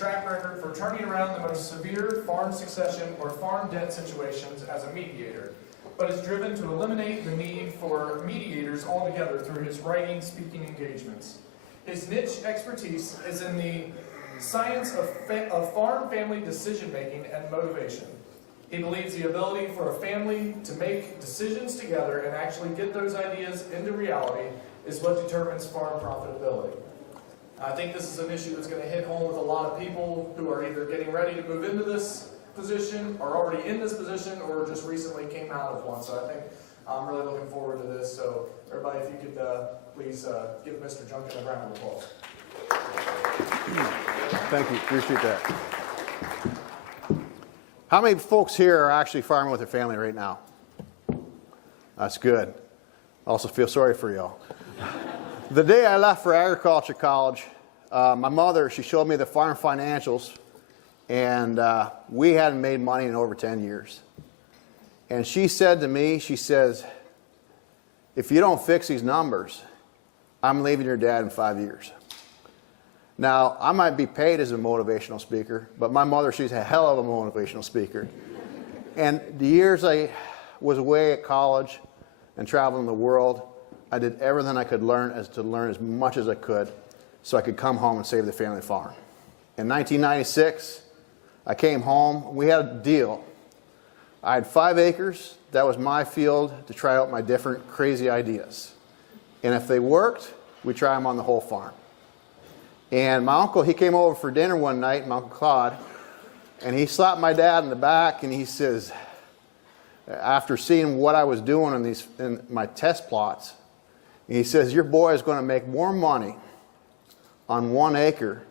track record for turning around the most severe farm succession or farm debt situations as a mediator, but is driven to eliminate the need for mediators altogether through his writing, speaking engagements. His niche expertise is in the science of farm family decision-making and motivation. He believes the ability for a family to make decisions together and actually get those ideas into reality is what determines farm profitability. I think this is an issue that's going to hit home with a lot of people who are either getting ready to move into this position, are already in this position, or just recently came out of one. So I think I'm really looking forward to this. So everybody, if you could please give Mr. Junkin a round of applause. Thank you. Appreciate that. How many folks here are actually farming with their family right now? That's good. I also feel sorry for y'all. The day I left for agriculture college, my mother, she showed me the farm financials, and we hadn't made money in over 10 years. And she said to me, she says, if you don't fix these numbers, I'm leaving your dad in 5 years. Now, I might be paid as a motivational speaker, but my mother, she's a hell of a motivational speaker. And the years I was away at college and traveling the world, I did everything I could learn as much as I could so I could come home and save the family farm. In 1996, I came home. We had a deal. I had 5 acres. That was my field to try out my different crazy ideas. And if they worked, we'd try them on the whole farm. And my uncle, he came over for dinner one night, my Uncle Claude, and he slapped my dad in the back, and he says, after seeing what I was doing in my test plots, he says, your boy is going to make more money on 1 acre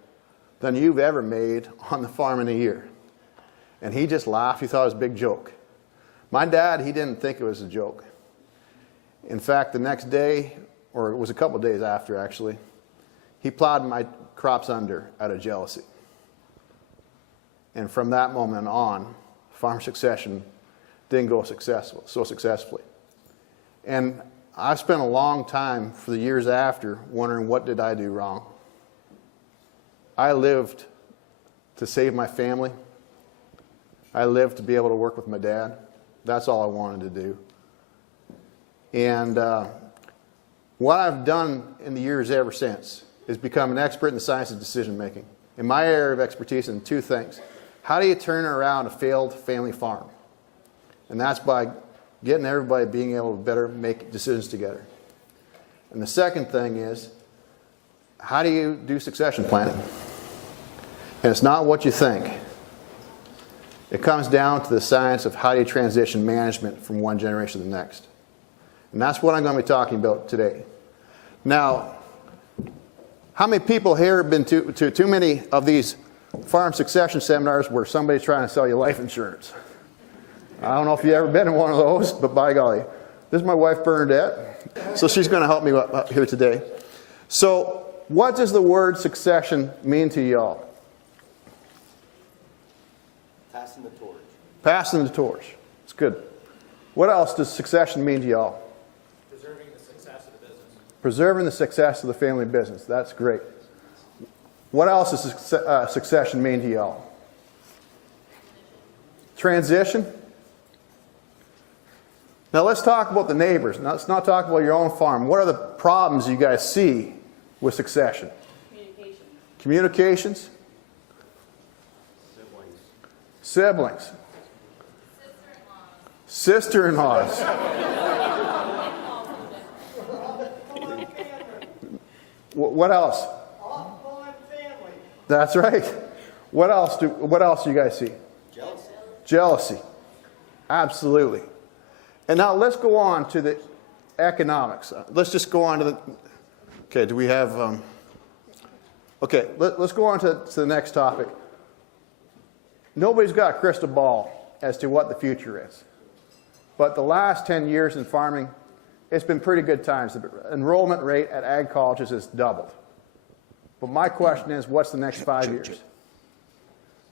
than you've ever made on the farm in a year. And he just laughed. He thought it was a big joke. My dad, he didn't think it was a joke. In fact, the next day, or it was a couple of days after actually, he plowed my crops under out of jealousy. And from that moment on, farm succession didn't go so successfully. And I spent a long time for the years after wondering, what did I do wrong? I lived to save my family. I lived to be able to work with my dad. That's all I wanted to do. And what I've done in the years ever since is become an expert in the science of decision making. In my area of expertise in 2 things. How do you turn around a failed family farm? And that's by getting everybody being able to better make decisions together. And the second thing is, how do you do succession planning? And it's not what you think. It comes down to the science of how do you transition management from one generation to the next. And that's what I'm going to be talking about today. Now, how many people here have been to too many of these farm succession seminars where somebody's trying to sell you life insurance? I don't know if you've ever been in one of those, but by golly. This is my wife, Bernadette. So she's going to help me up here today. So what does the word succession mean to y'all? Passing the torch. Passing the torch. It's good. What else does succession mean to y'all? Preserving the success of the business. Preserving the success of the family business. That's great. What else does succession mean to y'all? Transition. Now let's talk about the neighbors. Now, let's not talk about your own farm. What are the problems you guys see with succession? Communications. Siblings. Sister-in-laws. What else? That's right. What else do you guys see? Jealousy. Absolutely. And now let's go on to the economics. Let's just go on to the... Okay, do we have... Okay, let's go on to the next topic. Nobody's got a crystal ball as to what the future is. But the last 10 years in farming, it's been pretty good times. The enrollment rate at ag colleges has doubled. But my question is, what's the next 5 years?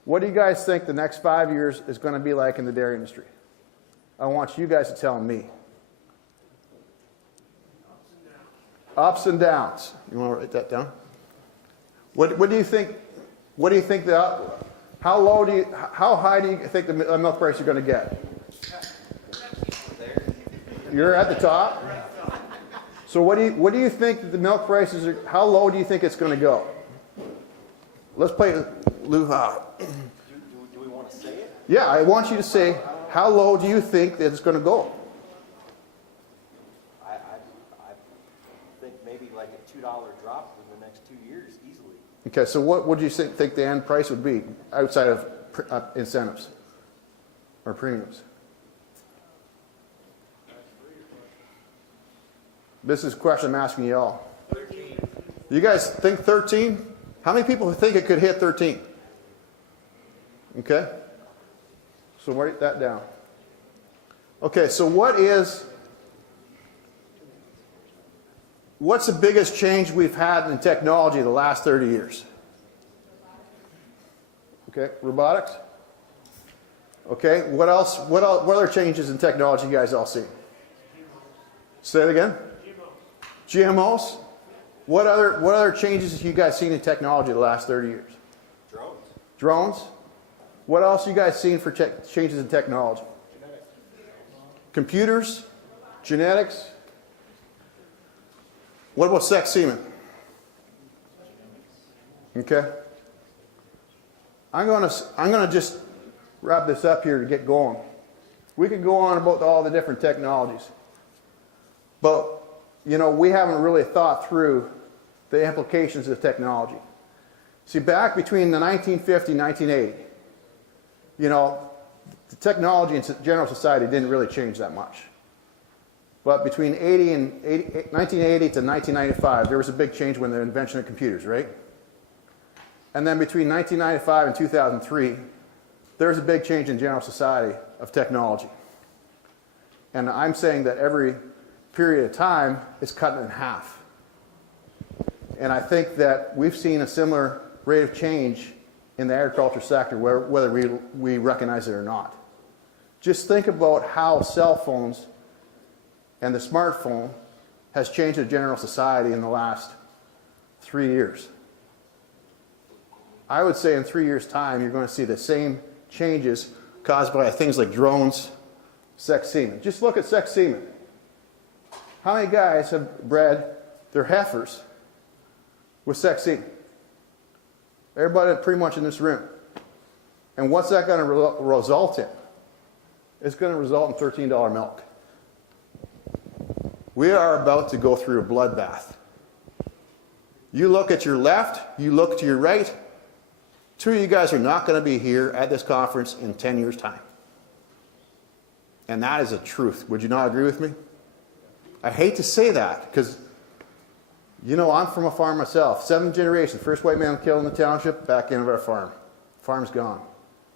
What do you guys think the next 5 years is going to be like in the dairy industry? I want you guys to tell me. Ups and downs. You want to write that down? What do you think What do you think how high do you think the milk price is going to get? You're at the top? So what do you think that the milk prices are, how low do you think it's going to go? Let's play Lou. Do we want to say it? Yeah, I want you to say, how low do you think that it's going to go? I think maybe like a $2 drop in the next 2 years easily. Okay, so what would you think the end price would be outside of incentives or premiums? This is a question I'm asking you all. 13. You guys think 13? How many people think it could hit 13? Okay. So write that down. Okay, so what's the biggest change we've had in technology the last 30 years? Okay, robotics? Okay, what else? What other changes in technology you guys all see? Say it again? GMOs? What other changes have you guys seen in technology the last 30 years? Drones. Drones? What else you guys seen for changes in technology? Genetics. Computers? Genetics? What about sex semen? Okay. I'm gonna just wrap this up here to get going. We could go on about all the different technologies, but we haven't really thought through the implications of technology. See, back between the 1950 and 1980, the technology in general society didn't really change that much. But between 1980 to 1995, there was a big change when the invention of computers, right? And then between 1995 and 2003, there was a big change in general society of technology. And I'm saying that every period of time is cut in half. And I think that we've seen a similar rate of change in the agriculture sector, whether we recognize it or not. Just think about how cell phones and the smartphone has changed the general society in the last 3 years. I would say in 3 years' time, you're going to see the same changes caused by things like drones, sex semen. Just look at sex semen. How many guys have bred their heifers with sex semen? Everybody pretty much in this room. And what's that going to result in? It's going to result in $13 milk. We are about to go through a bloodbath. You look at your left, you look to your right. Two of you guys are not going to be here at this conference in 10 years' time. And that is a truth. Would you not agree with me? I hate to say that because, I'm from a farm myself. 7th generation, first white man killed in the township, back end of our farm. Farm's gone.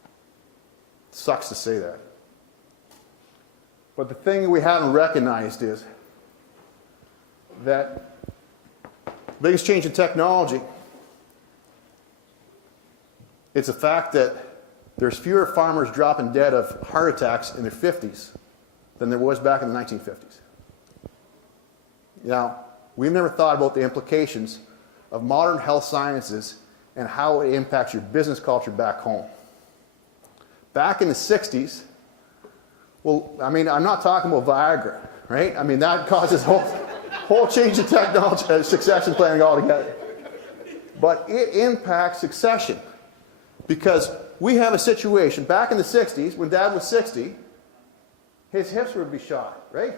It sucks to say that. But the thing we haven't recognized is that the biggest change in technology, it's a fact that there's fewer farmers dropping dead of heart attacks in their 50s than there was back in the 1950s. Now, we've never thought about the implications of modern health sciences and how it impacts your business culture back home. Back in the 60s, I'm not talking about Viagra, right? That causes whole change in technology, succession planning altogether. But it impacts succession because we have a situation back in the 60s when Dad was 60, his hips would be shot, right?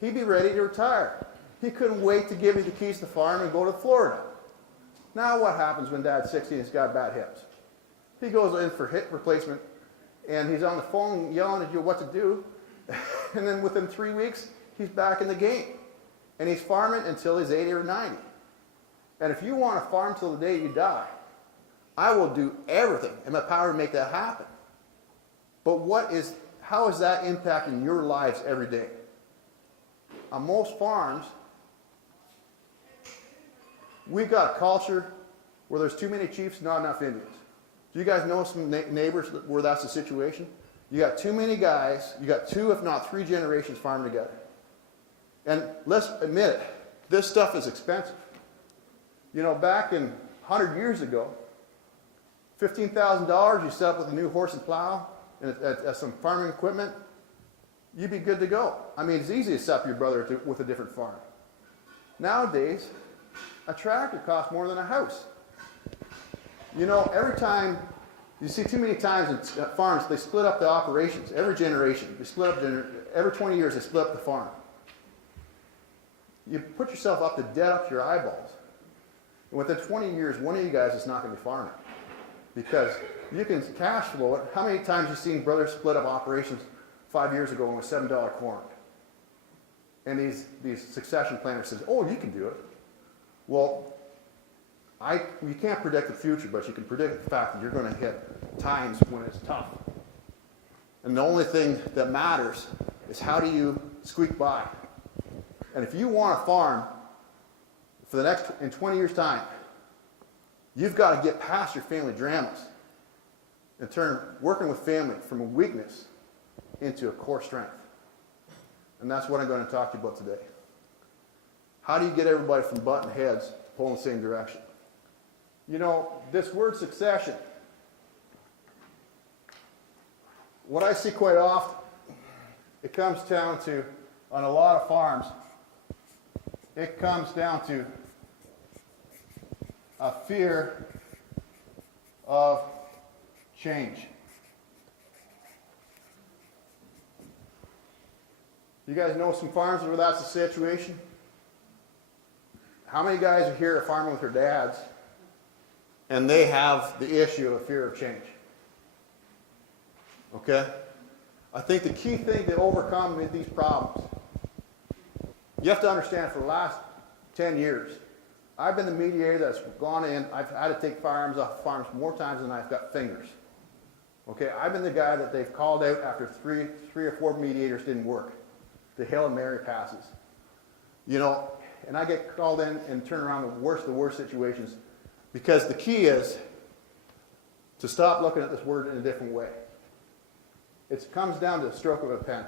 He'd be ready to retire. He couldn't wait to give me the keys to the farm and go to Florida. Now what happens when Dad's 60 and he's got bad hips? He goes in for hip replacement and he's on the phone yelling at you what to do. And then within 3 weeks, he's back in the game. And he's farming until he's 80 or 90. And if you want to farm till the day you die, I will do everything in my power to make that happen. But how is that impacting your lives every day? On most farms, we've got a culture where there's too many chiefs, not enough Indians. Do you guys know some neighbors where that's the situation? You got too many guys, you got 2 if not 3 generations farming together. And let's admit it, this stuff is expensive. Back in 100 years ago, $15,000, you set up with a new horse and plow and some farming equipment, you'd be good to go. I mean, it's easy to set up your brother with a different farm. Nowadays, a tractor costs more than a house. You know, every time, you see too many times in farms, they split up the operations. Every generation, they split up, every 20 years, they split up the farm. You put yourself up to dead up to your eyeballs. And within 20 years, one of you guys is not going to be farming. Because you can cash flow it. How many times have you seen brothers split up operations 5 years ago when it was $7 corn? And these succession planners says, oh, you can do it. Well, you can't predict the future, but you can predict the fact that you're going to hit times when it's tough. And the only thing that matters is how do you squeak by. And if you want to farm for in 20 years' time, you've got to get past your family dramas and turn working with family from a weakness into a core strength. And that's what I'm going to talk to you about today. How do you get everybody from butting heads to pull in the same direction? You know, this word succession, what I see quite often, it comes down to, on a lot of farms, it comes down to a fear of change. You guys know some farms where that's the situation? How many guys are here farming with their dads and they have the issue of fear of change? Okay? I think the key thing to overcome these problems, you have to understand for the last 10 years, I've been the mediator that's gone in, I've had to take firearms off farms more times than I've got fingers. Okay, I've been the guy that they've called out after three or four mediators didn't work. The Hail Mary passes. You know, and I get called in and turn around the worst of the worst situations because the key is to stop looking at this word in a different way. It comes down to the stroke of a pen.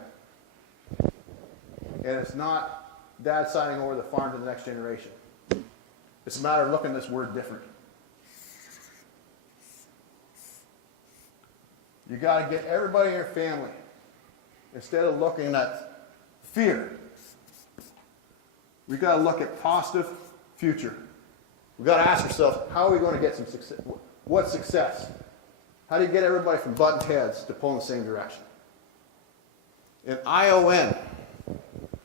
And it's not dad signing over the farm to the next generation. It's a matter of looking at this word different. You got to get everybody in your family, instead of looking at fear, we got to look at positive future. We got to ask ourselves, how are we going to get some success? What's success? How do you get everybody from butting heads to pull in the same direction? In ION,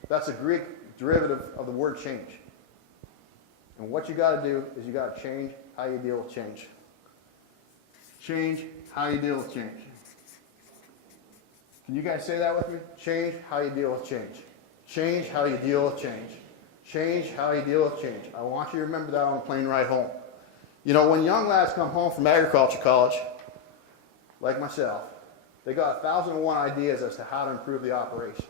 that's a Greek derivative of the word change. And what you got to do is you got to change how you deal with change. Change how you deal with change. Can you guys say that with me? Change how you deal with change. Change how you deal with change. Change how you deal with change. I want you to remember that on the plane ride home. You know, when young lads come home from agriculture college, like myself, they got 1,001 ideas as to how to improve the operation.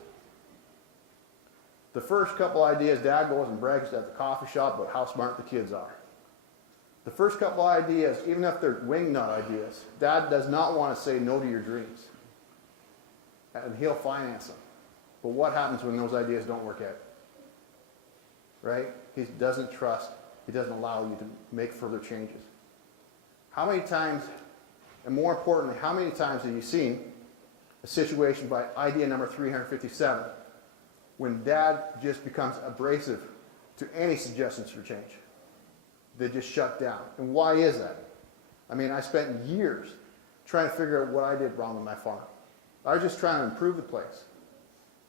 The first couple ideas, Dad goes and brags at the coffee shop about how smart the kids are. The first couple ideas, even if they're wingnut ideas, Dad does not want to say no to your dreams. And he'll finance them. But what happens when those ideas don't work out? Right? He doesn't trust. He doesn't allow you to make further changes. How many times, and more importantly, how many times have you seen a situation by idea number 357 when Dad just becomes abrasive to any suggestions for change? They just shut down. And why is that? I mean, I spent years trying to figure out what I did wrong with my farm. I was just trying to improve the place.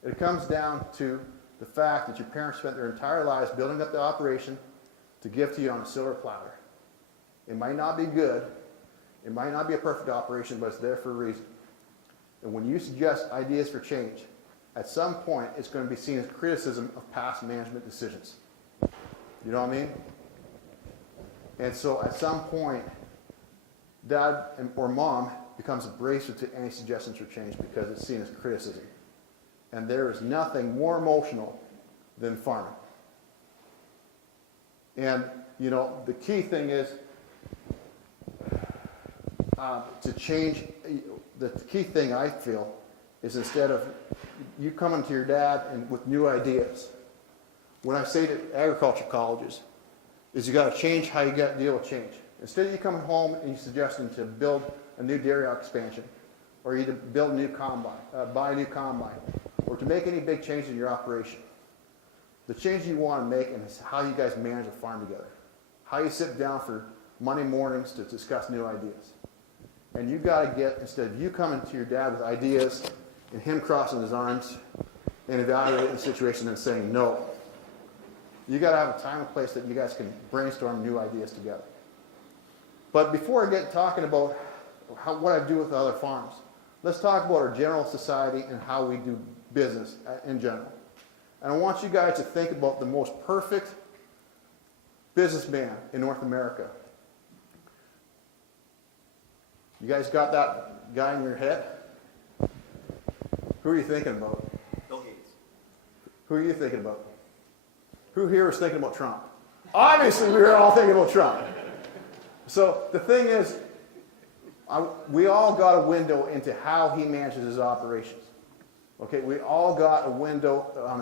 It comes down to the fact that your parents spent their entire lives building up the operation to give to you on a silver platter. It might not be good. It might not be a perfect operation, but it's there for a reason. And when you suggest ideas for change, at some point it's going to be seen as criticism of past management decisions. You know what I mean? And so at some point, Dad or Mom becomes abrasive to any suggestions for change because it's seen as criticism. And there is nothing more emotional than farming. And, you know, the key thing is to change. The key thing I feel is instead of you coming to your dad and with new ideas, when I say to agriculture colleges, is you got to change how you got to deal with change. Instead of you coming home and you suggesting to build a new dairy expansion, or you to build a new combine, buy a new combine, or to make any big changes in your operation, the change you want to make is how you guys manage a farm together. How you sit down for Monday mornings to discuss new ideas. And you got to get, instead of you coming to your dad with ideas and him crossing his arms and evaluating the situation and saying no, you got to have a time and place that you guys can brainstorm new ideas together. But before I get talking about what I do with other farms, let's talk about our general society and how we do business in general. And I want you guys to think about the most perfect businessman in North America. You guys got that guy in your head? Who are you thinking about? Bill Gates. Who are you thinking about? Who here is thinking about Trump? Obviously, we were all thinking about Trump. So the thing is, we all got a window into how he manages his operations. Okay, we all got a window on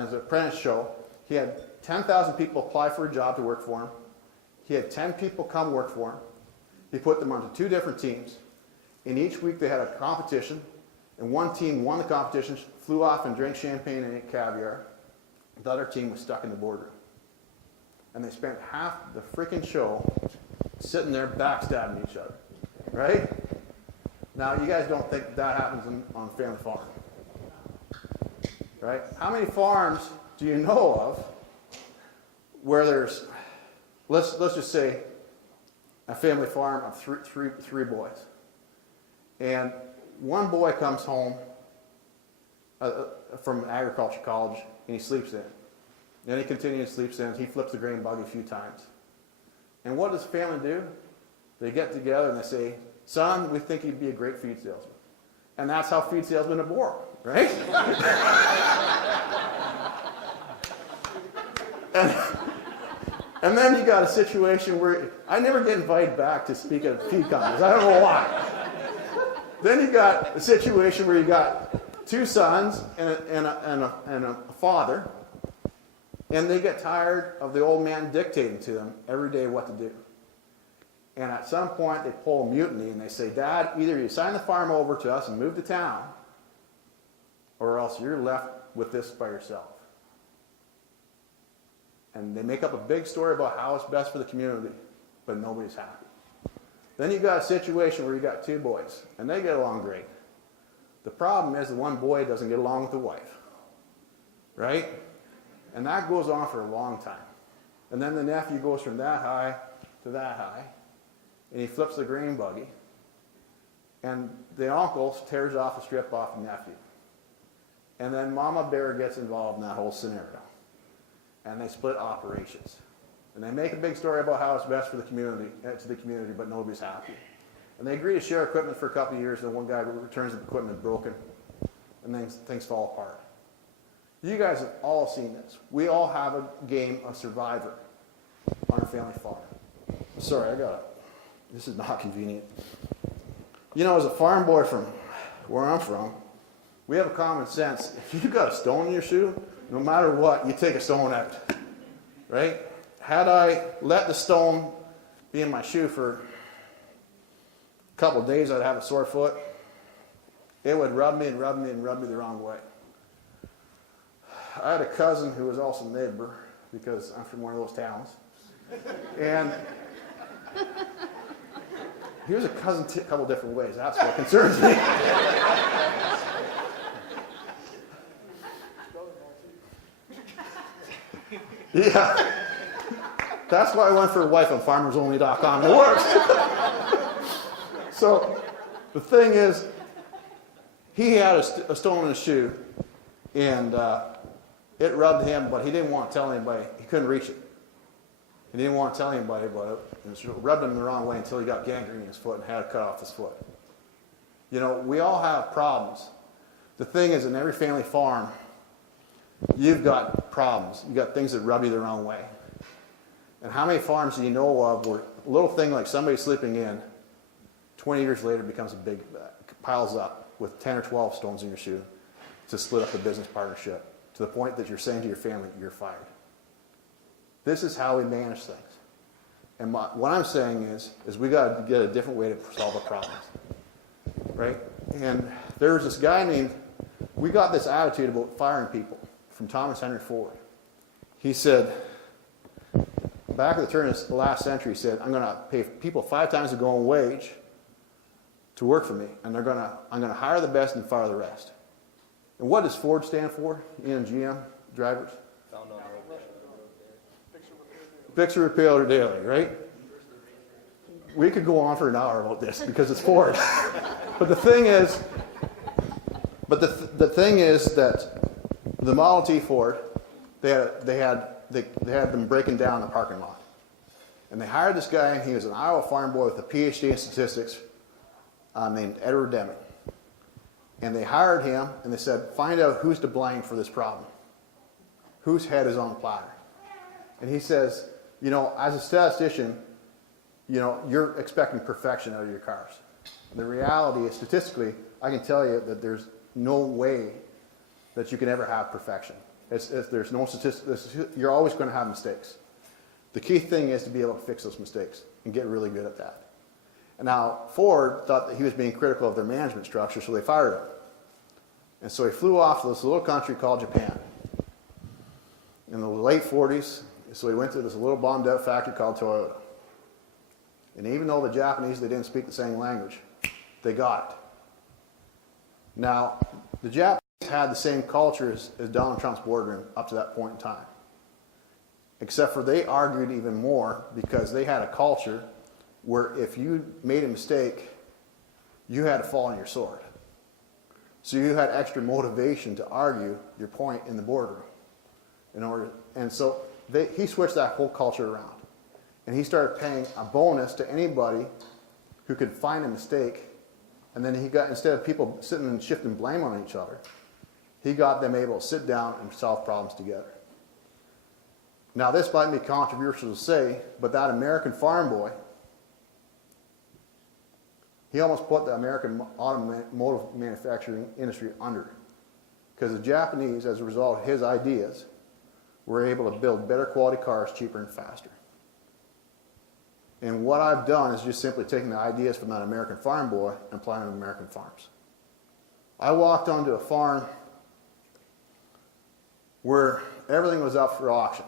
his Apprentice Show. He had 10,000 people apply for a job to work for him. He had 10 people come work for him. He put them onto 2 different teams. And each week they had a competition. And one team won the competition, flew off and drank champagne and ate caviar. The other team was stuck in the boardroom. And they spent half the freaking show sitting there backstabbing each other. Right? Now, you guys don't think that happens on a family farm. Right? How many farms do you know of where there's, let's just say, a family farm of three boys. And one boy comes home from agriculture college and he sleeps in. Then he continues sleeps in. He flips the grain buggy a few times. And what does the family do? They get together and they say, son, we think you'd be a great feed salesman. And that's how feed salesmen are born, right? And then you got a situation where I never get invited back to speak at feed conferences. I don't know why. Then you got a situation where you got 2 sons and a father, and they get tired of the old man dictating to them every day what to do. And at some point they pull a mutiny and they say, Dad, either you sign the farm over to us and move to town, or else you're left with this by yourself. And they make up a big story about how it's best for the community, but nobody's happy. Then you got a situation where you got 2 boys, and they get along great. The problem is the one boy doesn't get along with the wife, right? And that goes on for a long time. And then the nephew goes from that high to that high, and he flips the grain buggy, and the uncle tears off a strip off the nephew. And then Mama Bear gets involved in that whole scenario. And they split operations. And they make a big story about how it's best for the community, but nobody's happy. And they agree to share equipment for a couple of years, and one guy returns the equipment broken, and then things fall apart. You guys have all seen this. We all have a game of Survivor on our family farm. Sorry, this is not convenient. You know, as a farm boy from where I'm from, we have a common sense. If you got a stone in your shoe, no matter what, you take a stone out, right? Had I let the stone be in my shoe for a couple of days, I'd have a sore foot. It would rub me and rub me and rub me the wrong way. I had a cousin who was also a neighbor, because I'm from one of those towns. And he was a cousin a couple different ways. That's what concerns me. Yeah. That's why I went for a wife on farmersonly.com. It works. So the thing is, he had a stone in his shoe, and it rubbed him, but he didn't want to tell anybody. He couldn't reach it. He didn't want to tell anybody about it. And it rubbed him the wrong way until he got gangrene in his foot and had to cut off his foot. You know, we all have problems. The thing is, in every family farm, you've got problems. You've got things that rub you the wrong way. And how many farms do you know of where a little thing like somebody sleeping in, 20 years later becomes a big, piles up with 10 or 12 stones in your shoe to split up the business partnership to the point that you're saying to your family, you're fired. This is how we manage things. And what I'm saying is we got to get a different way to solve the problems, right? And there was this guy named, we got this attitude about firing people from Thomas Henry Ford. He said, back at the turn of the last century, he said, I'm going to pay people 5 times the going wage to work for me, and I'm going to hire the best and fire the rest. And what does Ford stand for? Ian, GM drivers? Found on the road. Fix or repair daily, right? We could go on for an hour about this because it's Ford. But the thing is, the thing is that the Model T Ford, they had them breaking down the parking lot, and they hired this guy. And he was an Iowa farm boy with a PhD in statistics, named Edward Deming. And they hired him, and they said, find out who's to blame for this problem. Whose head is on the platter? And he says, you know, as a statistician, you know, you're expecting perfection out of your cars. The reality is, statistically, I can tell you that there's no way that you can ever have perfection. There's no statistics. You're always going to have mistakes. The key thing is to be able to fix those mistakes and get really good at that. And now, Ford thought that he was being critical of their management structure, so they fired him. And so he flew off to this little country called Japan in the late 40s. So he went to this little bombed out factory called Toyota. And even though the Japanese, they didn't speak the same language, they got it. Now, the Japanese had the same culture as Donald Trump's boardroom up to that point in time. Except for they argued even more because they had a culture where if you made a mistake, you had to fall on your sword. So you had extra motivation to argue your point in the boardroom. And so he switched that whole culture around. And he started paying a bonus to anybody who could find a mistake. And then he got, instead of people sitting and shifting blame on each other, he got them able to sit down and solve problems together. Now, this might be controversial to say, but that American farm boy, he almost put the American automotive manufacturing industry under. Because the Japanese, as a result of his ideas, were able to build better quality cars cheaper and faster. And what I've done is just simply taking the ideas from that American farm boy and applying them to American farms. I walked onto a farm where everything was up for auction.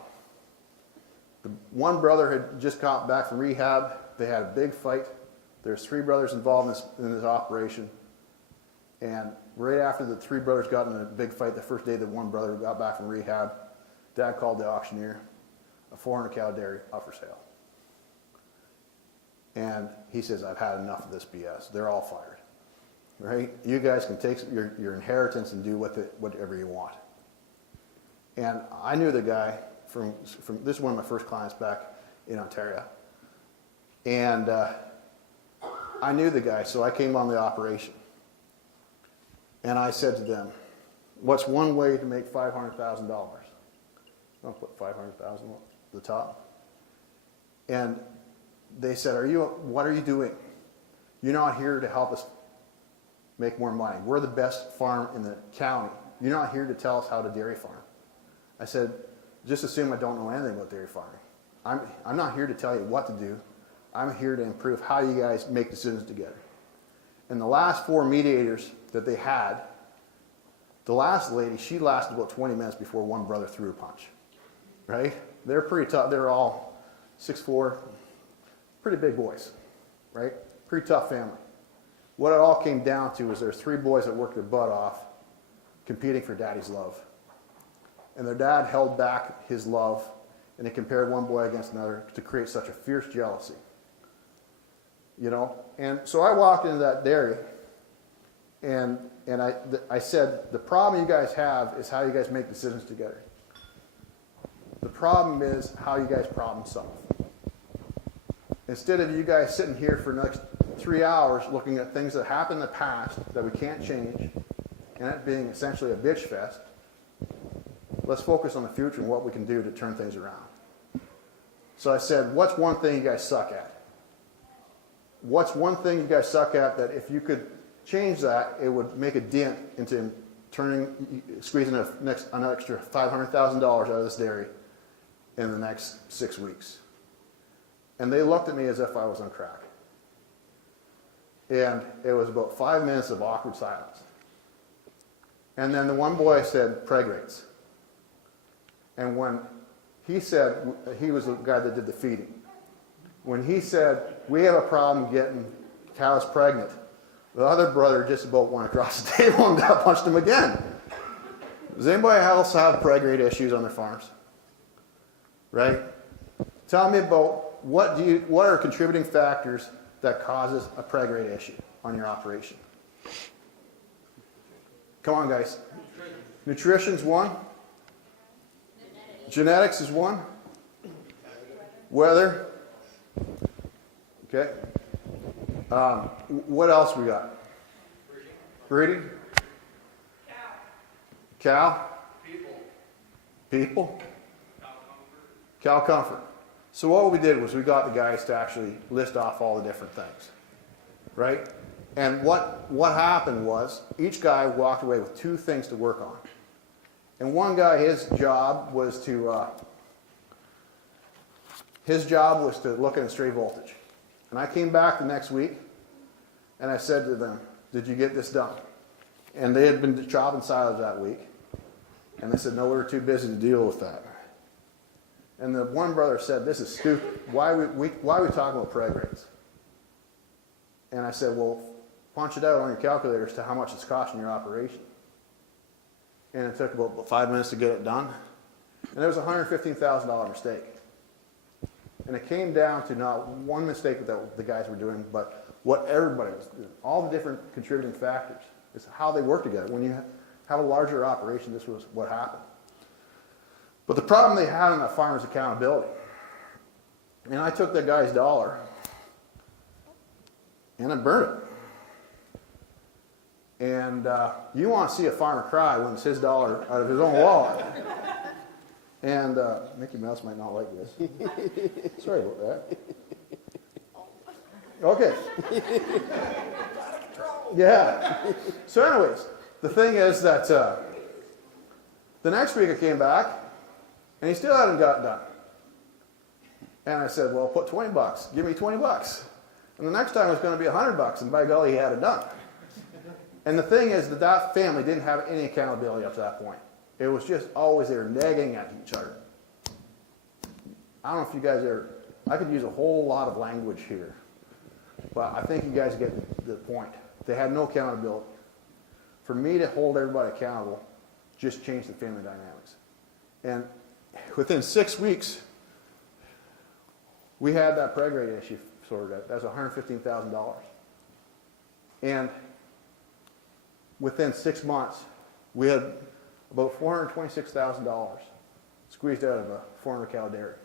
The one brother had just got back from rehab. They had a big fight. There's 3 brothers involved in this operation. And right after the 3 brothers got in a big fight, the first day that one brother got back from rehab, Dad called the auctioneer, a 400-cow dairy up for sale. And he says, I've had enough of this BS. They're all fired. Right? You guys can take your inheritance and do whatever you want. And I knew the guy from this is one of my first clients back in Ontario. And I knew the guy, so I came on the operation. And I said to them, what's one way to make $500,000? I'll put $500,000 at the top. And they said, what are you doing? You're not here to help us make more money. We're the best farm in the county. You're not here to tell us how to dairy farm. I said, just assume I don't know anything about dairy farming. I'm not here to tell you what to do. I'm here to improve how you guys make decisions together. And the last 4 mediators that they had, the last lady, she lasted about 20 minutes before one brother threw a punch. Right? They're pretty tough. They're all 6'4", pretty big boys. Right? Pretty tough family. What it all came down to is there's 3 boys that worked their butt off competing for daddy's love. And their dad held back his love, and they compared one boy against another to create such a fierce jealousy. You know? And so I walked into that dairy, and I said, the problem you guys have is how you guys make decisions together. The problem is how you guys problem solve. Instead of you guys sitting here for the next 3 hours looking at things that happened in the past that we can't change, and it being essentially a bitch fest, let's focus on the future and what we can do to turn things around. So I said, what's one thing you guys suck at? What's one thing you guys suck at that if you could change that, it would make a dent into squeezing an extra $500,000 out of this dairy in the next 6 weeks? and they looked at me as if I was on crack. And it was about 5 minutes of awkward silence. And then the one boy said, "Preg rates." And when he said, he was the guy that did the feeding. When he said, "We have a problem getting cows pregnant," the other brother just about went across the table and punched him again. Does anybody else have preg rate issues on their farms? Right? Tell me about what are contributing factors that causes a preg rate issue on your operation? Come on, guys. Nutrition's one. Genetics is one. Weather. Okay. What else we got? Breeding. Cow. People. Cow comfort. So what we did was we got the guys to actually list off all the different things, right? And what happened was each guy walked away with 2 things to work on. And one guy, his job was to look at a stray voltage. And I came back the next week and I said to them, "Did you get this done?" And they had been chopping silage that week. And they said, "No, we were too busy to deal with that." And the one brother said, "This is stupid. Why are we talking about preg rates?" And I said, "Well, punch it out on your calculator as to how much it's costing your operation." And it took about 5 minutes to get it done. And it was a $115,000 mistake. And it came down to not one mistake that the guys were doing, but what everybody was doing. All the different contributing factors. It's how they work together. When you have a larger operation, this was what happened. But the problem they had on that farm was accountability. And I took that guy's dollar and I burned it. And you want to see a farmer cry when it's his dollar out of his own wallet. And Mickey Mouse might not like this. Sorry about that. Okay. Yeah. So anyways, the thing is that the next week I came back and he still hadn't got done. And I said, "Well, put $20. Give me $20. And the next time it was going to be $100, and by golly, he had it done. And the thing is that family didn't have any accountability up to that point. It was just always they were nagging at each other. I don't know if you guys I could use a whole lot of language here, but I think you guys get the point. They had no accountability. For me to hold everybody accountable just changed the family dynamics. And within 6 weeks, we had that preg rate issue sorted out. That's $115,000. And within 6 months, we had about $426,000 squeezed out of a 400 cow dairy.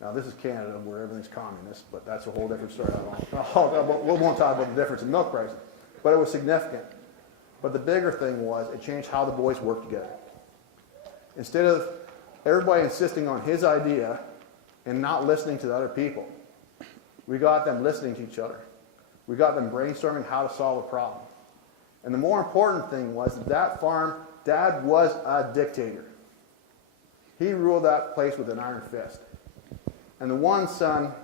Now, this is Canada where everything's communist, but that's a whole different story. We won't talk about the difference in milk prices, but it was significant. But the bigger thing was it changed how the boys worked together. Instead of everybody insisting on his idea and not listening to the other people, we got them listening to each other. We got them brainstorming how to solve a problem. And the more important thing was that farm, Dad was a dictator. He ruled that place with an iron fist. And the one son,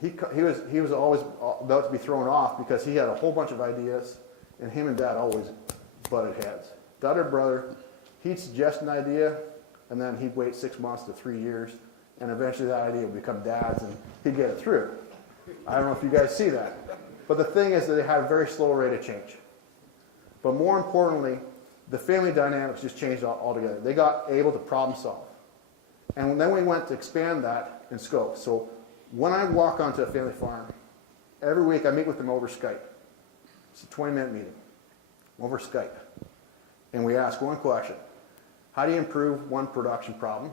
he was always about to be thrown off because he had a whole bunch of ideas, and him and Dad always butted heads. The other brother, he'd suggest an idea, and then he'd wait 6 months to 3 years, and eventually that idea would become Dad's, and he'd get it through. I don't know if you guys see that. But the thing is that they had a very slow rate of change. But more importantly, the family dynamics just changed altogether. They got able to problem solve. And then we went to expand that in scope. So when I walk onto a family farm, every week I meet with them over Skype. It's a 20-minute meeting over Skype. And we ask one question. How do you improve one production problem?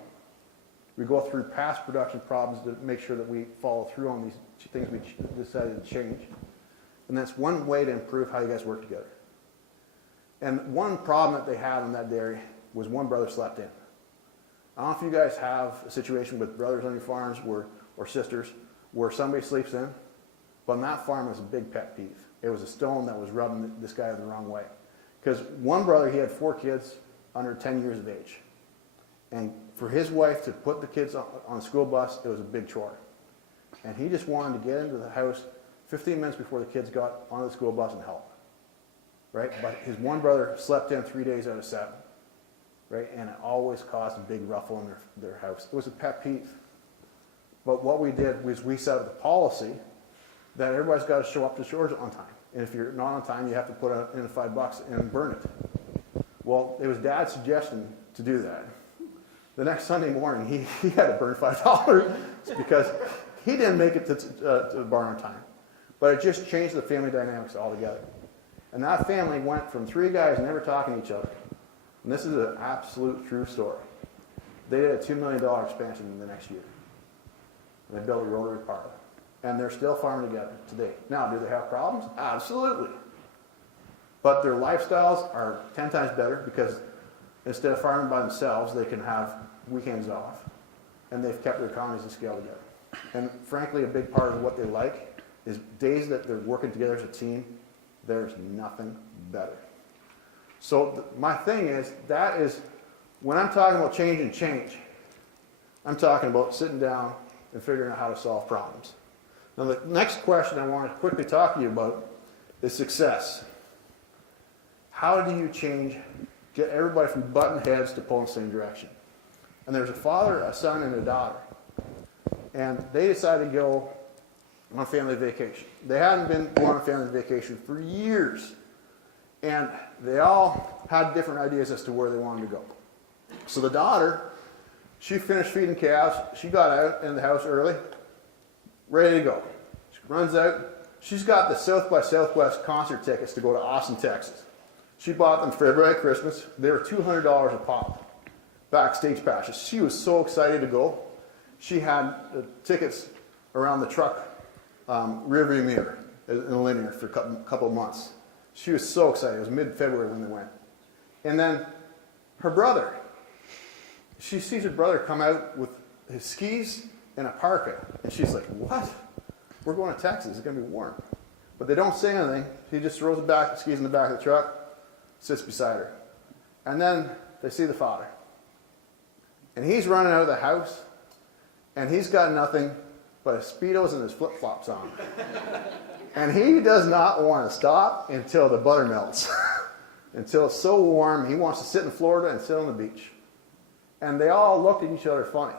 We go through past production problems to make sure that we follow through on these things we decided to change. And that's one way to improve how you guys work together. And one problem that they had in that dairy was one brother slept in. I don't know if you guys have a situation with brothers on your farms or sisters where somebody sleeps in, but on that farm it was a big pet peeve. It was a stone that was rubbing this guy the wrong way. Because one brother, he had 4 kids under 10 years of age. And for his wife to put the kids on a school bus, it was a big chore. And he just wanted to get into the house 15 minutes before the kids got onto the school bus and help. Right? But his one brother slept in 3 days out of 7. Right? And it always caused a big ruffle in their house. It was a pet peeve. But what we did was we set up the policy that everybody's got to show up to chores on time. And if you're not on time, you have to put in $5 and burn it. Well, it was Dad's suggestion to do that. The next Sunday morning, he had to burn $5 because he didn't make it to the barn on time. But it just changed the family dynamics altogether. And that family went from 3 guys never talking to each other. And this is an absolute true story. They did a $2 million expansion in the next year. And they built a rotary parlor. And they're still farming together today. Now, do they have problems? Absolutely. But their lifestyles are 10 times better because instead of farming by themselves, they can have weekends off. And they've kept their economies of scale together. And frankly, a big part of what they like is days that they're working together as a team. There's nothing better. So my thing is, that is, when I'm talking about change, I'm talking about sitting down and figuring out how to solve problems. Now the next question I want to quickly talk to you about is success. How do you get everybody from button heads to pulling the same direction? And there's a father, a son, and a daughter. And they decided to go on family vacation. They hadn't been going on family vacation for years. And they all had different ideas as to where they wanted to go. So the daughter, she finished feeding calves. She got out in the house early, ready to go. She runs out. She's got the South by Southwest concert tickets to go to Austin, Texas. She bought them for everybody at Christmas. They were $200 a pop. Backstage passes. She was so excited to go. She had tickets around the truck rearview mirror in a linear for a couple of months. She was so excited. It was mid-February when they went. And then her brother, she sees her brother come out with his skis and a parka. And she's like, what? We're going to Texas. It's going to be warm. But they don't say anything. He just throws the skis in the back of the truck, sits beside her. And then they see the father. And he's running out of the house, and he's got nothing but his Speedos and his flip-flops on. And he does not want to stop until the butter melts. Until it's so warm, he wants to sit in Florida and sit on the beach. And they all looked at each other funny.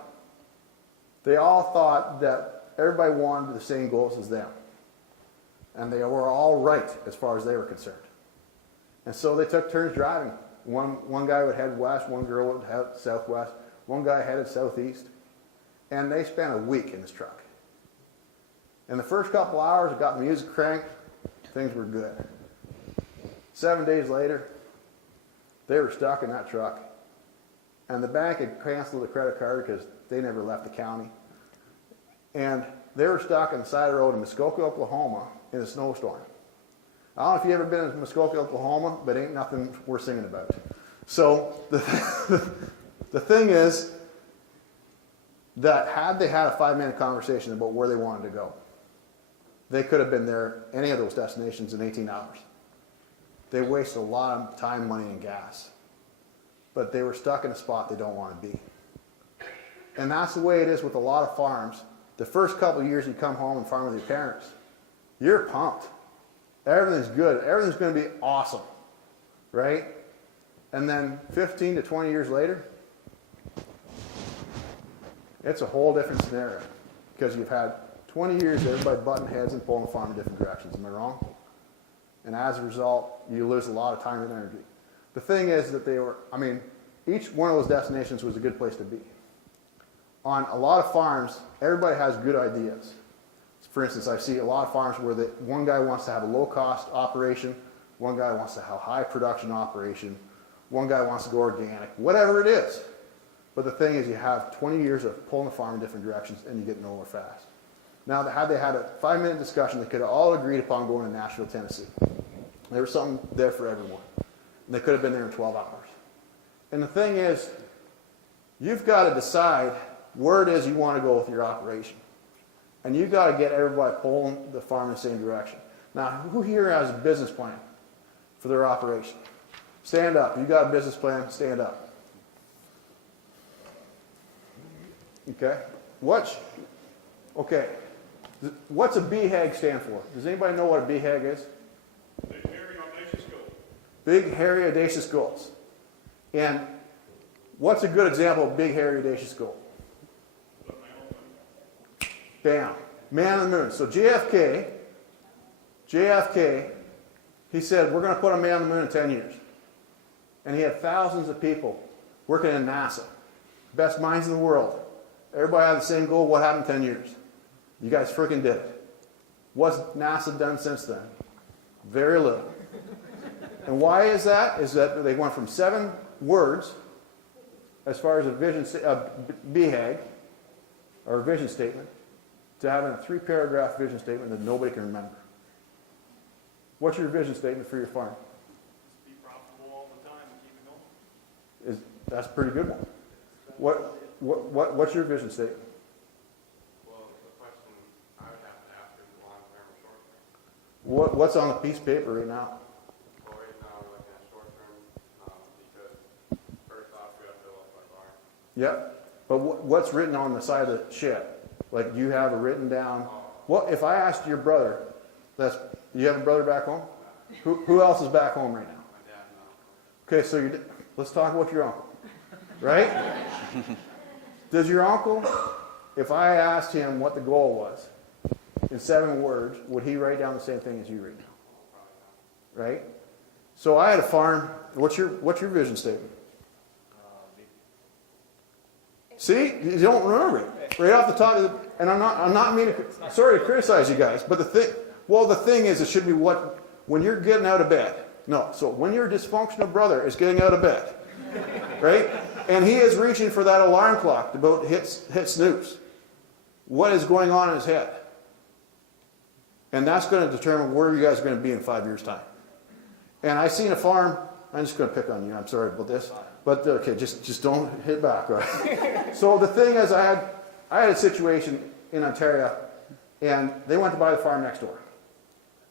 They all thought that everybody wanted the same goals as them. And they were all right as far as they were concerned. And so they took turns driving. One guy would head west, one girl would head southwest, one guy headed southeast. And they spent a week in this truck. In the first couple hours, it got music cranked. Things were good. 7 days later, they were stuck in that truck. And the bank had canceled the credit card because they never left the county. And they were stuck on the side of the road in Muskoka, Oklahoma in a snowstorm. I don't know if you've ever been in Muskoka, Oklahoma, but ain't nothing worth singing about. So the thing is that had they had a 5-minute conversation about where they wanted to go, they could have been there, any of those destinations, in 18 hours. They wasted a lot of time, money, and gas. But they were stuck in a spot they don't want to be. And that's the way it is with a lot of farms. The first couple of years you come home and farm with your parents, you're pumped. Everything's good. Everything's going to be awesome, right? And then 15 to 20 years later, it's a whole different scenario because you've had 20 years of everybody butting heads and pulling the farm in different directions. Am I wrong? And as a result, you lose a lot of time and energy. The thing is that each one of those destinations was a good place to be. On a lot of farms, everybody has good ideas. For instance, I see a lot of farms where one guy wants to have a low-cost operation, one guy wants to have a high-production operation, one guy wants to go organic, whatever it is. But the thing is, you have 20 years of pulling the farm in different directions, and you get nowhere fast. Now, had they had a 5-minute discussion, they could have all agreed upon going to Nashville, Tennessee. There was something there for everyone. And they could have been there in 12 hours. And the thing is, you've got to decide where it is you want to go with your operation. And you've got to get everybody pulling the farm in the same direction. Now, who here has a business plan for their operation? Stand up. You got a business plan, stand up. Okay? Okay. What's a BHAG stand for? Does anybody know what a BHAG is? Big, hairy, audacious goal. Big, hairy, audacious goals. And what's a good example of big, hairy, audacious goal? Bam. Man on the moon. So JFK, he said, we're going to put a man on the moon in 10 years. And he had thousands of people working in NASA. Best minds in the world. Everybody had the same goal. What happened in 10 years? You guys freaking did it. What's NASA done since then? Very little. And why is that? Is that they went from 7 words as far as a vision, BHAG, or a vision statement, to having a 3-paragraph vision statement that nobody can remember. What's your vision statement for your farm? Be profitable all the time and keep it going. That's a pretty good one. What's your vision statement? Well, the question I would have to ask is long-term or short-term. What's on the piece of paper right now? Well, right now we're looking at short-term because first off we have to fill up our barn. Yep. But what's written on the side of the shed? Like, do you have it written down? Well, if I asked your brother, you have a brother back home? Who else is back home right now? My dad and uncle. Okay, so let's talk about your uncle, right? Does your uncle, if I asked him what the goal was in 7 words, would he write down the same thing as you right now? Right? So I had a farm. What's your vision statement? See, you don't remember it right off the top of the. And I'm not meaning. Sorry to criticize you guys, but the thing is, it should be when you're getting out of bed. No, so when your dysfunctional brother is getting out of bed, right, and he is reaching for that alarm clock to about hit snooze. What is going on in his head? And that's going to determine where you guys are going to be in 5 years' time. And I seen a farm. I'm just going to pick on you. I'm sorry about this. But okay, just don't hit back, right? So the thing is, I had a situation in Ontario, and they went to buy the farm next door,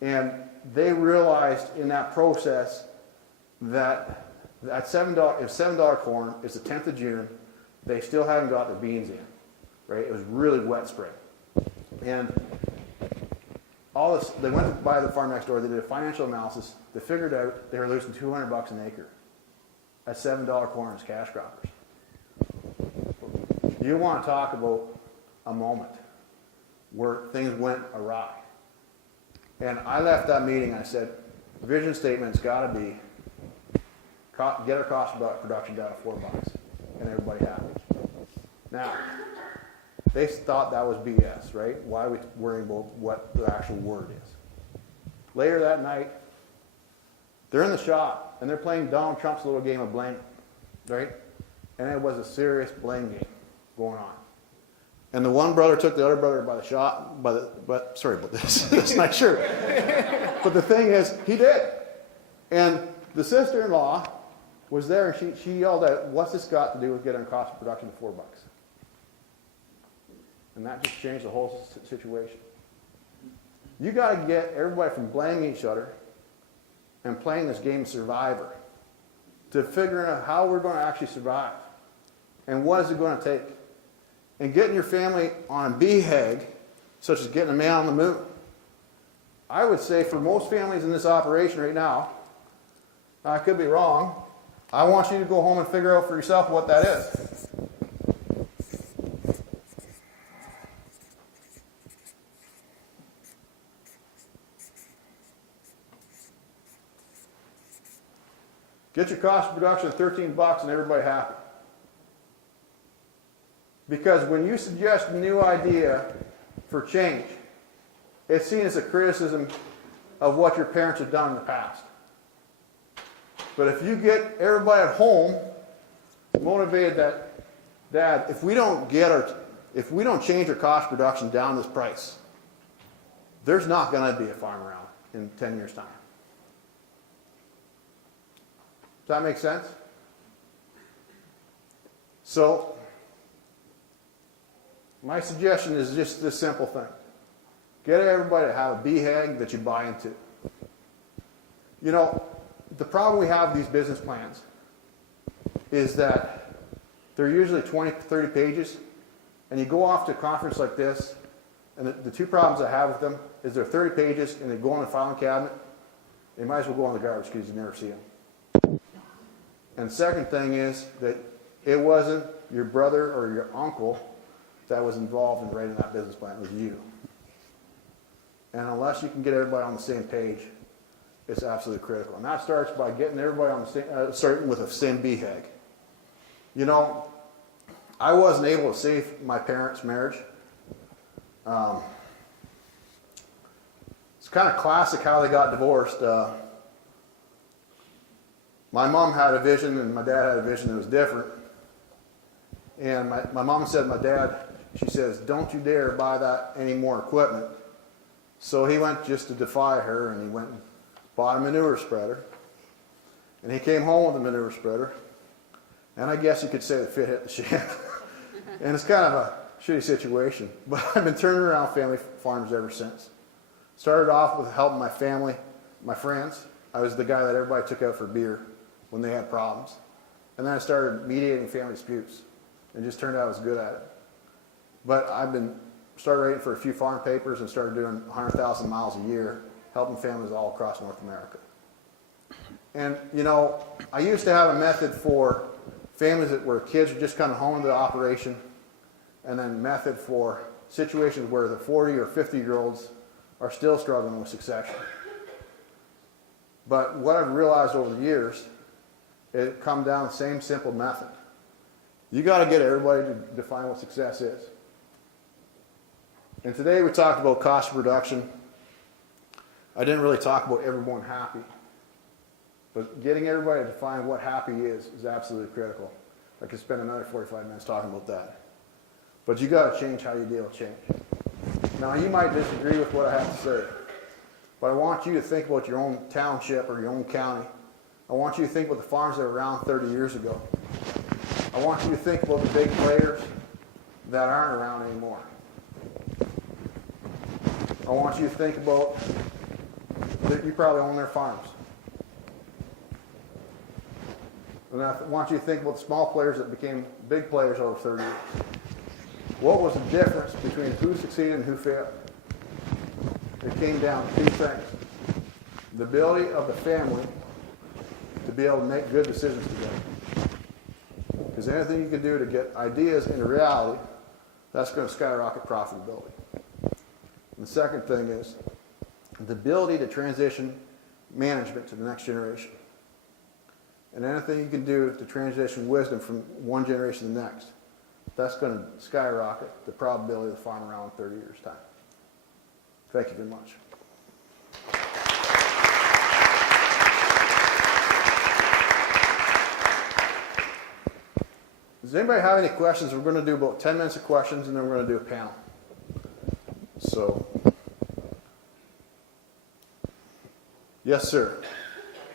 and they realized in that process that $7 corn is the 10th of June. They still haven't got their beans in, right? It was really wet spring, and all this. They went to buy the farm next door. They did a financial analysis. They figured out they were losing $200 an acre. At $7 corn as cash croppers. You want to talk about a moment where things went awry. And I left that meeting and I said, vision statement's got to be, get our cost of production down to $4, and everybody happy. Now, they thought that was BS, right? Why are we worrying about what the actual word is? Later that night, they're in the shop, and they're playing Donald Trump's little game of blame, right? And it was a serious blame game going on. And the one brother took the other brother by the shot, sorry about this, that's not sure. But the thing is, he did. And the sister-in-law was there, and she yelled out, what's this got to do with getting our cost of production to $4? And that just changed the whole situation. You got to get everybody from blaming each other and playing this game of survivor to figuring out how we're going to actually survive and what is it going to take. And getting your family on a BHAG, such as getting a man on the moon. I would say for most families in this operation right now, I could be wrong, I want you to go home and figure out for yourself what that is. Get your cost of production at $13 and everybody happy. Because when you suggest a new idea for change, it's seen as a criticism of what your parents have done in the past. But if you get everybody at home motivated that, Dad, if we don't change our cost of production down this price, there's not going to be a farm around in 10 years' time. Does that make sense? So, my suggestion is just this simple thing. Get everybody to have a BHAG that you buy into. You know, the problem we have with these business plans is that they're usually 20 to 30 pages, and you go off to a conference like this, And the two problems I have with them is they're 30 pages and they go in the filing cabinet. They might as well go in the garbage because you never see them. And the second thing is that it wasn't your brother or your uncle that was involved in writing that business plan. It was you. And unless you can get everybody on the same page, it's absolutely critical. And that starts by getting everybody on the same, starting with a same BHAG. You know, I wasn't able to save my parents' marriage. It's kind of classic how they got divorced. My mom had a vision and my dad had a vision that was different. And my mom said to my dad, she says, don't you dare buy that any more equipment. So he went just to defy her and he went and bought a manure spreader. And he came home with a manure spreader. And I guess you could say the fit hit the shed. And it's kind of a shitty situation. But I've been turning around family farms ever since. Started off with helping my family, my friends. I was the guy that everybody took out for beer when they had problems. And then I started mediating family disputes. And just turned out I was good at it. But started writing for a few farm papers and started doing 100,000 miles a year, helping families all across North America. And, you know, I used to have a method for families where kids are just coming home into the operation, and then method for situations where the 40 or 50-year-olds are still struggling with succession. But what I've realized over the years, it comes down to the same simple method. You got to get everybody to define what success is. And today we talked about cost of production. I didn't really talk about everyone happy. But getting everybody to define what happy is absolutely critical. I could spend another 45 minutes talking about that. But you got to change how you deal with change. Now you might disagree with what I have to say, but I want you to think about your own township or your own county. I want you to think about the farms that were around 30 years ago. I want you to think about the big players that aren't around anymore. I want you to think about that you probably own their farms. And I want you to think about the small players that became big players over 30 years. What was the difference between who succeeded and who failed? It came down to two things. The ability of the family to be able to make good decisions together. Because anything you can do to get ideas into reality, that's going to skyrocket profitability. And the second thing is the ability to transition management to the next generation. And anything you can do to transition wisdom from one generation to the next, that's going to skyrocket the probability of the farm around in 30 years' time. Thank you very much. Does anybody have any questions? We're going to do about 10 minutes of questions and then we're going to do a panel. So, yes, sir. The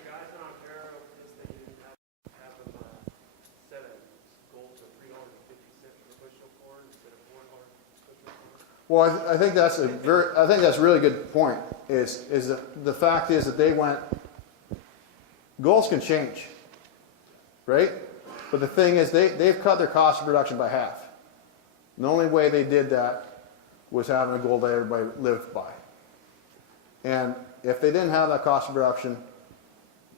guys in Ontario, because they didn't have them set a goal to 356 per bushel corn instead of 400 bushel corn. Well, I think that's a really good point. Is that the fact is that they went. Goals can change, right? But the thing is, they've cut their cost of production by half. And the only way they did that was having a goal that everybody lived by. And if they didn't have that cost of production,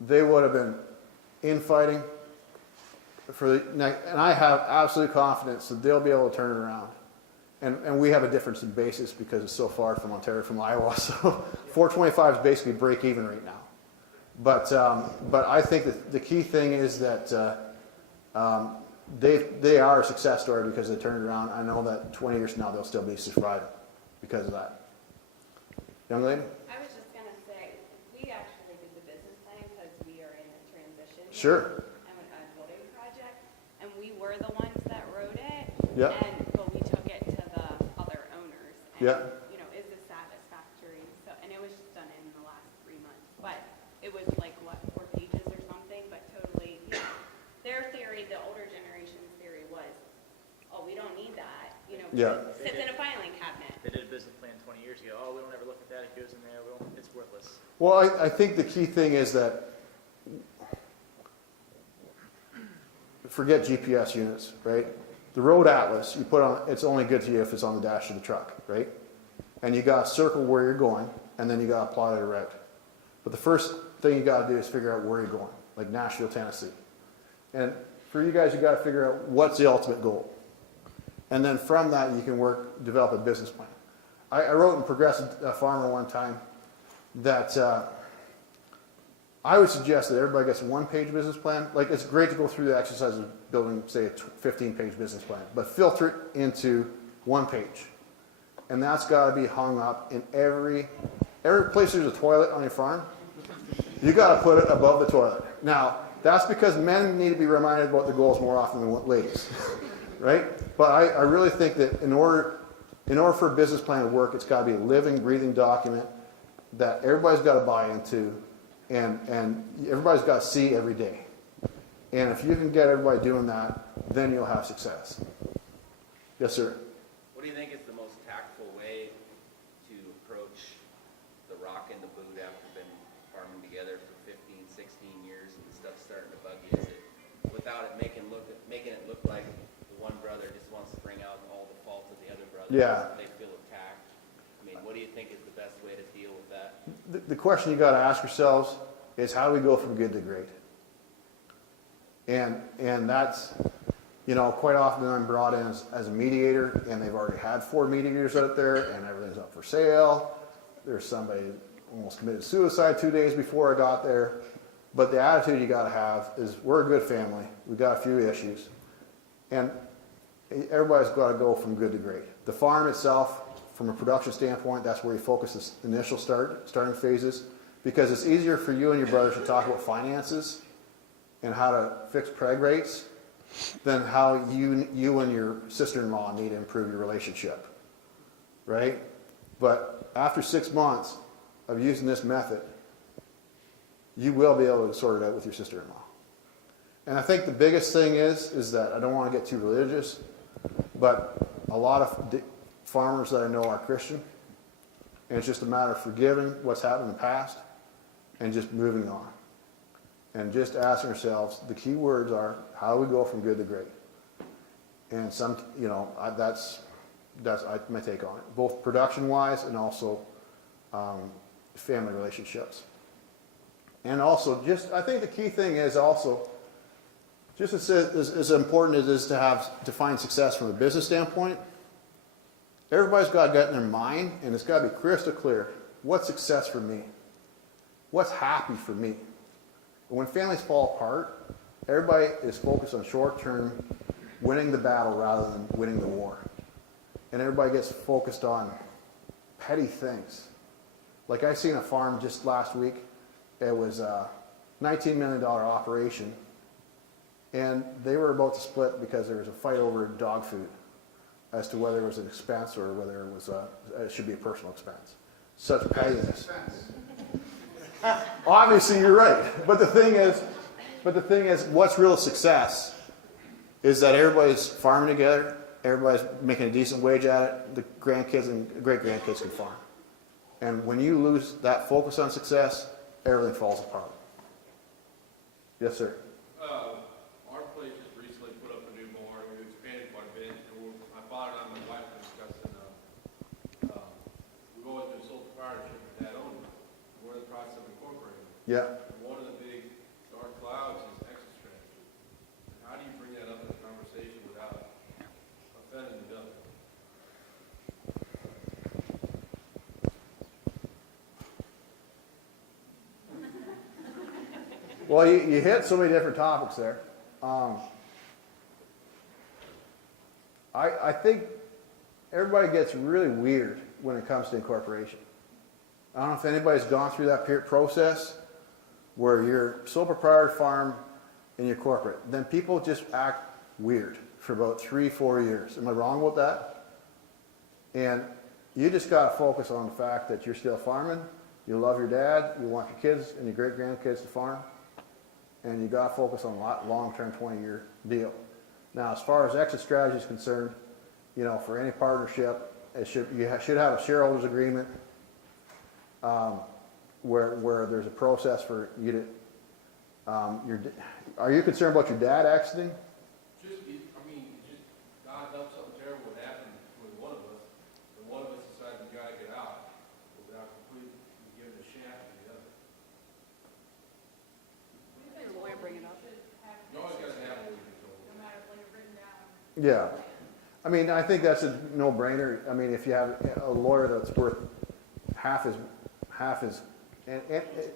they would have been infighting for the next. And I have absolute confidence that they'll be able to turn it around. And we have a difference in basis because it's so far from Ontario, from Iowa. So 425 is basically break even right now. But I think that the key thing is that they are a success story because they turned it around. I know that 20 years from now they'll still be surviving because of that. Young lady? I was just going to say, we actually did the business plan because we are in a transition. Sure. And a building project, and we were the ones that wrote it. Yeah. But we took it to the other owners. And, Yeah. you know, is this satisfactory? So, and it was just done in the last 3 months. But it was like, what, 4 pages or something? But totally, you know, their theory, the older generation's theory was, oh, we don't need that. You know, Yeah. it sits in a filing cabinet. They did a business plan 20 years ago. Oh, we don't ever look at that. It goes in there. It's worthless. Well, I think the key thing is that forget GPS units, right? The road atlas, you put on, it's only good to you if it's on the dash of the truck, right? and you got to circle where you're going, and then you got to plot out a route. But the first thing you got to do is figure out where you're going, like Nashville, Tennessee. And for you guys, you got to figure out what's the ultimate goal. And then from that, you can develop a business plan. I wrote in Progressive Farmer one time that I would suggest that everybody gets a one-page business plan. Like, it's great to go through the exercise of building, say, a 15-page business plan, but filter it into one page. And that's got to be hung up in every place there's a toilet on your farm. You got to put it above the toilet. Now, that's because men need to be reminded about the goals more often than ladies, right? But I really think that in order for a business plan to work, it's got to be a living, breathing document that everybody's got to buy into, and everybody's got to see every day. And if you can get everybody doing that, then you'll have success. Yes, sir. What do you think is the most tactful way to approach the rock and the boot after been farming together for 15, 16 years and stuff's starting to bug you? Is it without it making it look like the one brother just wants to bring out all the faults of the other brother? Yeah. So they feel attacked. I mean, what do you think is the best way to deal with that? The question you got to ask yourselves is, how do we go from good to great? And that's, quite often I'm brought in as a mediator, and they've already had 4 mediators out there, and everything's up for sale. There's somebody almost committed suicide 2 days before I got there. But the attitude you got to have is, we're a good family. We've got a few issues. And everybody's got to go from good to great. The farm itself, from a production standpoint, that's where you focus this initial starting phases, because it's easier for you and your brothers to talk about finances and how to fix preg rates than how you and your sister-in-law need to improve your relationship, right? But after 6 months of using this method, you will be able to sort it out with your sister-in-law. And I think the biggest thing is that, I don't want to get too religious, but a lot of farmers that I know are Christian, and it's just a matter of forgiving what's happened in the past and just moving on. And just asking ourselves, the key words are, how do we go from good to great? And that's my take on it, both production-wise and also family relationships. And also, I think the key thing is also, just as important as it is to find success from a business standpoint, everybody's got to get in their mind, and it's got to be crystal clear, what's success for me? What's happy for me? And when families fall apart, everybody is focused on short-term winning the battle rather than winning the war. And everybody gets focused on petty things. Like, I seen a farm just last week. It was a $19 million operation, and they were about to split because there was a fight over dog food as to whether it was an expense or whether it should be a personal expense. Such pettiness. Obviously, you're right. But the thing is, what's real success is that everybody's farming together, everybody's making a decent wage at it, the grandkids and great-grandkids can farm. And when you lose that focus on success, everything falls apart. Yes, sir. Our place just recently put up a new barn. We've expanded quite a bit. And my father and my wife were discussing, we've always been sole proprietorship with Dad only. We're in the process of incorporating. Yeah. And one of the big dark clouds is exit strategy. And how do you bring that up in a conversation without offending the other? Well, you hit so many different topics there. I think everybody gets really weird when it comes to incorporation. I don't know if anybody's gone through that process where you're sole proprietor farm and you're corporate. Then people just act weird for about 3-4 years. Am I wrong about that? And you just got to focus on the fact that you're still farming. You love your dad. You want your kids and your great-grandkids to farm. And you got to focus on a long-term 20-year deal. Now, as far as exit strategy is concerned, for any partnership, you should have a shareholders agreement where there's a process for you to. Are you concerned about your dad exiting? God help, something terrible would happen with one of us, and one of us decides we gotta get Yeah. I mean, I think that's a no-brainer. I mean, if you have a lawyer that's worth half his, and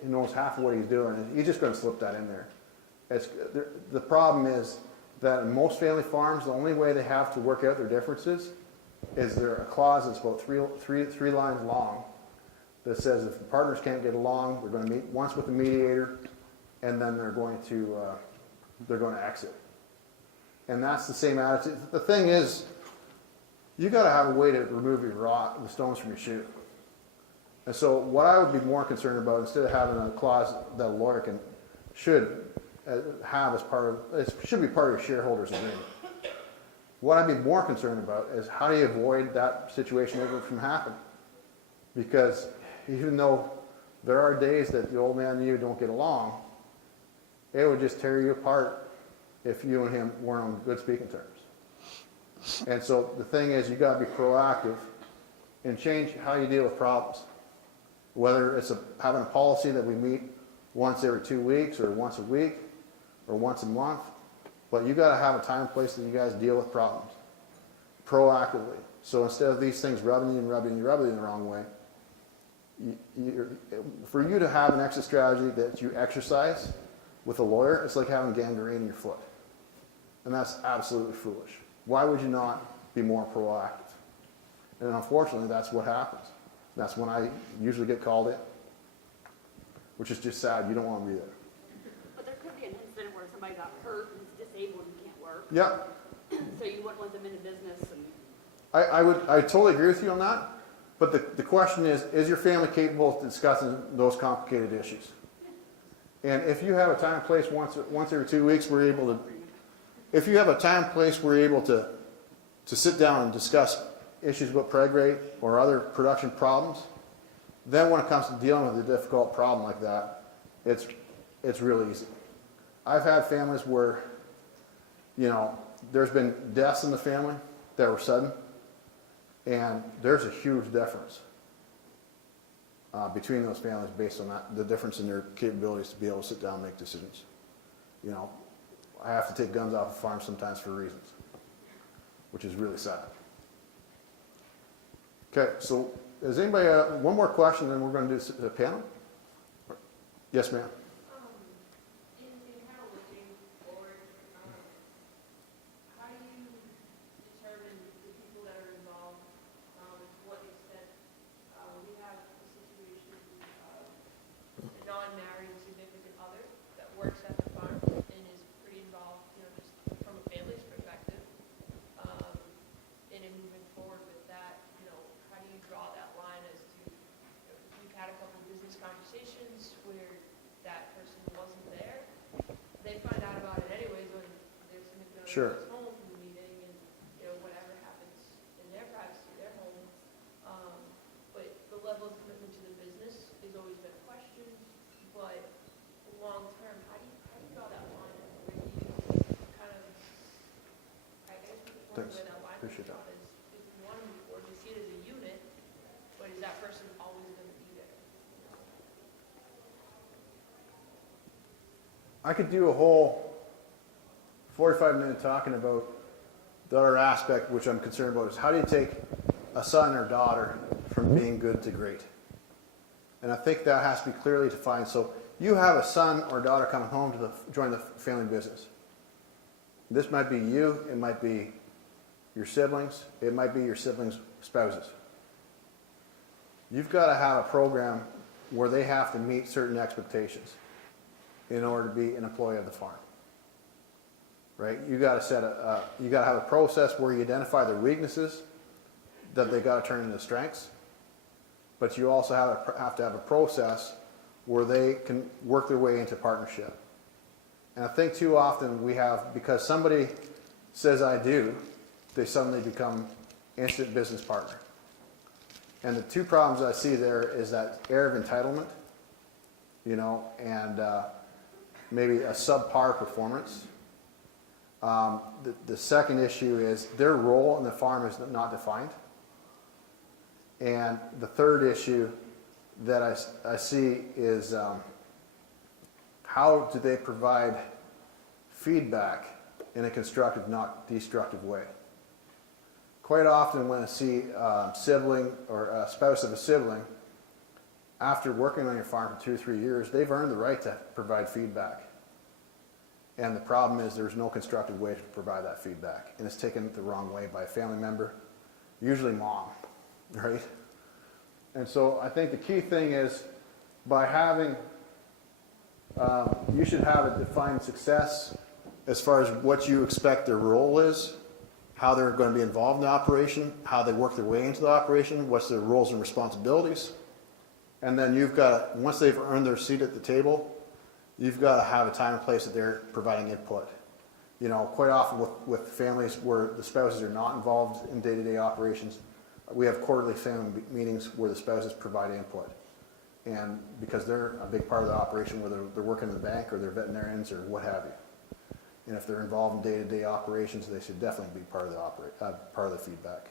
knows half of what he's doing, he's just gonna slip that in there. The problem is that in most family farms, the only way they have to work out their differences is there a clause that's about three lines long that says if the partners can't get along, they're gonna meet once with the mediator, and then they're going to exit. And that's the same attitude. The thing is, you got to have a way to remove the stones from your shoe. And so, what I would be more concerned about, instead of having a clause that a lawyer should have as part of, it should be part of your shareholders' agreement. What I'd be more concerned about is how do you avoid that situation ever from happening? Because even though there are days that the old man and you don't get along, it would just tear you apart if you and him weren't on good speaking terms. And so the thing is, you got to be proactive and change how you deal with problems. Whether it's having a policy that we meet once every 2 weeks or once a week or once a month, but you got to have a time and place that you guys deal with problems proactively. So instead of these things rubbing you the wrong way, for you to have an exit strategy that you exercise with a lawyer, it's like having gangrene in your foot. And that's absolutely foolish. Why would you not be more proactive? And unfortunately, that's what happens. That's when I usually get called in, which is just sad. You don't want to be there. But there could be an incident where somebody got hurt and is disabled and can't work. Yeah. So you wouldn't want them in the business. And I totally agree with you on that. But the question is your family capable of discussing those complicated issues? And if you have a time and place once every 2 weeks, we're able to, if you have a time and place, we're able to sit down and discuss issues about preg rate or other production problems. Then when it comes to dealing with a difficult problem like that, it's really easy. I've had families where, there's been deaths in the family that were sudden, and there's a huge difference between those families based on that, the difference in their capabilities to be able to sit down and make decisions. I have to take guns off the farm sometimes for reasons, which is really sad. Okay, so does anybody, one more question, then we're going to do the panel? Yes, ma'am. In kind of looking forward, how do you determine the people that are involved, to what extent? We have a situation of a non-married significant other that works at the farm and is pretty involved, just from a family's perspective. And in moving forward with that, how do you draw that line as to, we've had a couple of business conversations where that person wasn't there. They find out about it anyways when there's significant other Sure. goes home from the meeting and, whatever happens in their privacy, their home. But the level of commitment to the business has always been a question. But long term, how do you draw that line? Where do you kind of, I guess, where Thanks. that line is Appreciate that. drawn is if you want to move forward, you see it as a unit, but is that person always going to be there? I could do a whole 45-minute talking about the other aspect which I'm concerned about is how do you take a son or daughter from being good to great? And I think that has to be clearly defined. So you have a son or daughter coming home to join the family business. This might be you, it might be your siblings, it might be your siblings' spouses. You've got to have a program where they have to meet certain expectations in order to be an employee of the farm, right? You got to you got to have a process where you identify their weaknesses that they got to turn into strengths, but you also have to have a process where they can work their way into partnership. And I think too often we have, because somebody says I do, they suddenly become instant business partner. And the two problems I see there is that air of entitlement, and maybe a subpar performance. The second issue is their role in the farm is not defined. And the third issue that I see is how do they provide feedback in a constructive, not destructive way. Quite often when I see a sibling or a spouse of a sibling, after working on your farm for 2 or 3 years, they've earned the right to provide feedback. And the problem is there's no constructive way to provide that feedback. And it's taken the wrong way by a family member, usually mom, right? And so I think the key thing is by having, you should have a defined success as far as what you expect their role is, how they're going to be involved in the operation, how they work their way into the operation, what's their roles and responsibilities. And then you've got, once they've earned their seat at the table, you've got to have a time and place that they're providing input. You know, quite often with families where the spouses are not involved in day-to-day operations, we have quarterly family meetings where the spouses provide input. And because they're a big part of the operation, whether they're working in the bank or they're veterinarians or what have you. And if they're involved in day-to-day operations, they should definitely be part of the feedback.